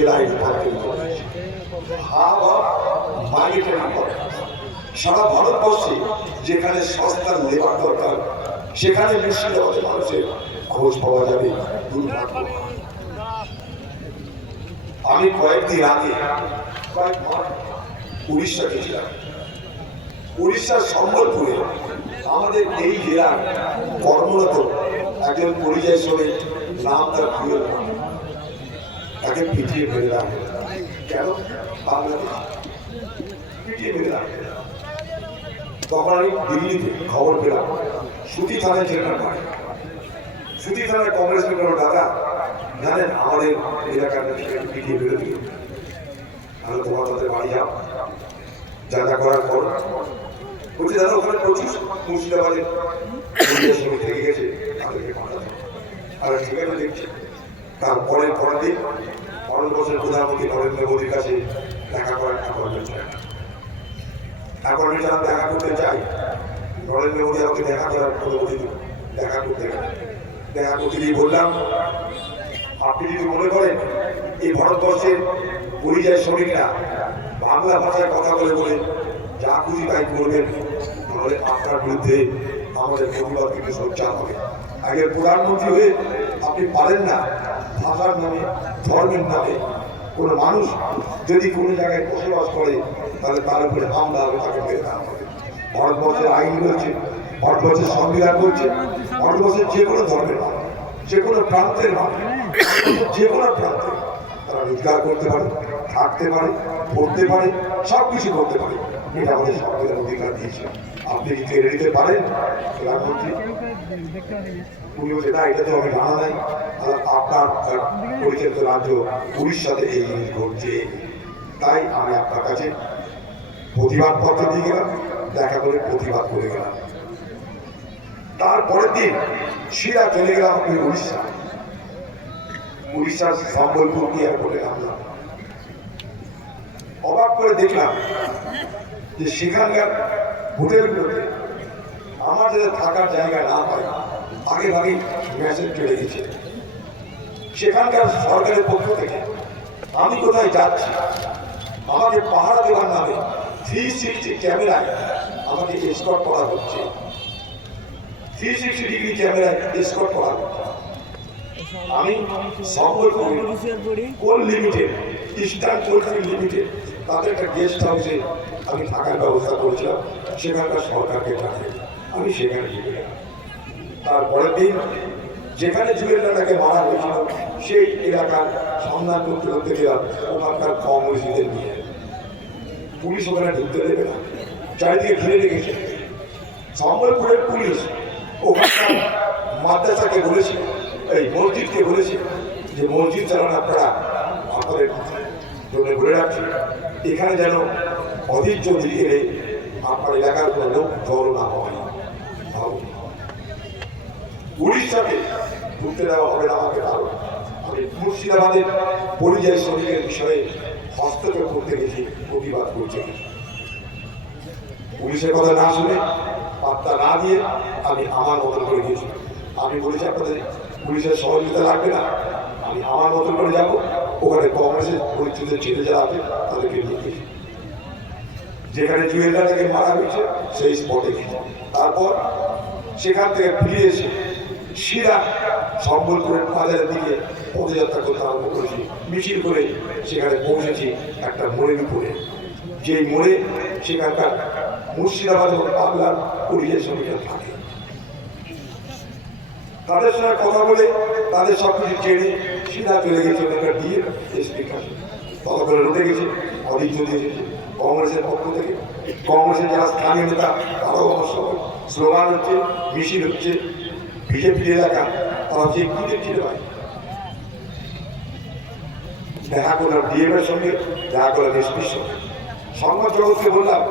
জেলায় রূপান্তরিত হয়েছে। হাব অফ মার্কেটিং করে সারা ভারতবর্ষে যেখানে সস্তার লেবার দরকার সেখানে মুর্শিদাবাদের মানুষের খোঁজ পাওয়া যাবে। দুর্ভাগ্য আমি কয়েকদিন আগে উড়িষ্যা গেছিলাম। উড়িষ্যার সম্বলপুরে আমাদের এই জেলার কর্মরত একজন পরিযায়ী শ্রমিক, নাম তার প্রিয়, তাকে পিটিয়ে ফেলে রাখে। কেন? বাংলাদেশ পিটিয়ে ফেলে রাখে। তখন আমি দিল্লিতে খবর পেলাম, সুতি থানায় জেলার পারে, সুতি থানায় কংগ্রেস নেতার দাদা জানেন আমাদের এলাকার পিটিয়ে ফেলে দিল। আমি তোমার তাদের বাড়ি যাও, যা যা করার পর বলছি দাদা ওখানে প্রচুর মুর্শিদাবাদের শ্রমিক থেকে গেছে, তাদেরকে পাঠাতে। আর ঠিক আছে দেখছি। তারপরের পরের দিন ভারতবর্ষের প্রধানমন্ত্রী নরেন্দ্র মোদীর কাছে দেখা করার অ্যাপয়েন্টমেন্ট চাই। অ্যাপয়েন্টমেন্ট যারা দেখা করতে চাই, নরেন্দ্র মোদী আমাকে দেখা করার অনুমতি দিল। দেখা করতে গিয়ে বললাম, আপনি যদি মনে করেন এই ভারতবর্ষের পরিযায়ী শ্রমিকরা বাংলা ভাষায় কথা বলে বলে যা খুশি তাই করবেন, তাহলে আপনার বিরুদ্ধে আমাদের প্রতিবাদ কিন্তু সোচ্চার হবে। আগে প্রধানমন্ত্রী হয়ে আপনি পারেন না ভাষার নামে, ধর্মের নামে কোনো মানুষ যদি কোনো জায়গায় বসবাস করে তাহলে তার উপরে হামলা হবে, তাকে মেরে দেওয়া হবে। ভারতবর্ষের আইন রয়েছে, ভারতবর্ষের সংবিধান বলছে, ভারতবর্ষের যে কোনো ধর্মের মানুষ, যে কোনো প্রান্তের মানুষ, যে কোনো প্রান্তে তারা রোজগার করতে পারে, থাকতে পারে, পড়তে পারে, সব কিছু করতে পারে। এটা আমাদের সংবিধান অধিকার দিয়েছে। আপনি কি কেড়ে নিতে পারেন? প্রধানমন্ত্রী উনি বলছে না, এটা তো আমি জানা নাই। আপনার পরিচালিত রাজ্য উড়িষ্যাতে এই জিনিস ঘটছে, তাই আমি আপনার কাছে প্রতিবাদ পত্র দিয়ে গেলাম, দেখা করে প্রতিবাদ করে গেলাম। তারপরের দিন সিধা চলে গেলাম আমি উড়িষ্যা। উড়িষ্যার সম্বলপুর এয়ারপোর্টে নামলাম। অবাক করে দেখলাম যে সেখানকার হোটেলগুলোতে আমার যাদের থাকার জায়গা না হয় আগে ভাগেই মেসেজ চলে গেছে সেখানকার সরকারের পক্ষ থেকে আমি কোথায় যাচ্ছি আমাকে পাহারা দেওয়ার নামে 360 ক্যামেরায় আমাকে এসকর্ট করা হচ্ছে। 360 ডিগ্রি ক্যামেরায় এসকর্ট করা হচ্ছে। আমি সম্বলপুর কোল লিমিটেড, ইস্টার্ন কোলফিল্ড লিমিটেড, তাদের একটা গেস্ট হাউসে আমি থাকার ব্যবস্থা করেছিলাম। সেখানকার সরকারকে জানিয়ে আমি সেখানে ঢুকে গেলাম। তারপরের দিন যেখানে জুয়েলারটাকে মারা হয়েছিল সেই এলাকার সন্ধান করতে করতে গেলাম ওখানকার কংগ্রেসীদের নিয়ে। পুলিশ ওখানে ঢুকতে দেবে না, চারিদিকে ঘিরে রেখেছে। সম্বলপুরের পুলিশ ওখানকার মাদ্রাসাকে বলেছে, এই মসজিদকে বলেছে যে মসজিদ চালান আপনারা আপনাদের জন্য বলে রাখছি, এখানে যেন অধীর চৌধুরী এলে আপনার এলাকার কোনো লোক জড়ো না হয়। উড়িষ্যাতে ঢুকতে দেওয়া হবে না আমাকে। কারণ আমি মুর্শিদাবাদের পরিযায়ী শ্রমিকের বিষয়ে হস্তক্ষেপ করতে গেছি, প্রতিবাদ করতে গেছি। পুলিশের কথা না শুনে, পাত্তা না দিয়ে আমি আমার মতন করে গেছি। আমি বলেছি আপনাদের পুলিশের সহযোগিতা লাগবে না, আমি আমার মতন করে যাবো। ওখানে কংগ্রেসের পরিচিত ছেলে যারা আছে তাদেরকে নিয়ে গেছি। যেখানে জুয়েলারটাকে মারা হয়েছে সেই স্পটে গেছি। তারপর সেখান থেকে ফিরে এসে সিধা সম্বলপুরের বাজারের দিকে পদযাত্রা করতে আরম্ভ করেছি। মিছিল করে সেখানে পৌঁছেছি একটা মোড়ের উপরে, যেই মোড়ে সেখানকার মুর্শিদাবাদ এবং বাংলার পরিযায়ী শ্রমিকরা থাকে। তাদের সঙ্গে কথা বলে তাদের সব কিছু জেনে সিধা চলে গেছে ওখানকার ডিএসপির কাছে। ততক্ষণে রুটে গেছে অধীর চৌধুরী এসেছে কংগ্রেসের পক্ষ থেকে। কংগ্রেসের যারা স্থানীয় নেতা তারাও আমার সঙ্গে স্লোগান হচ্ছে, মিছিল হচ্ছে। বিজেপির এলাকা তারা হচ্ছে কি দেখছিল ভাই, দেখা করলাম ডিএম এর সঙ্গে, দেখা করলাম এসপির সঙ্গে। সংবাদ জগৎকে বললাম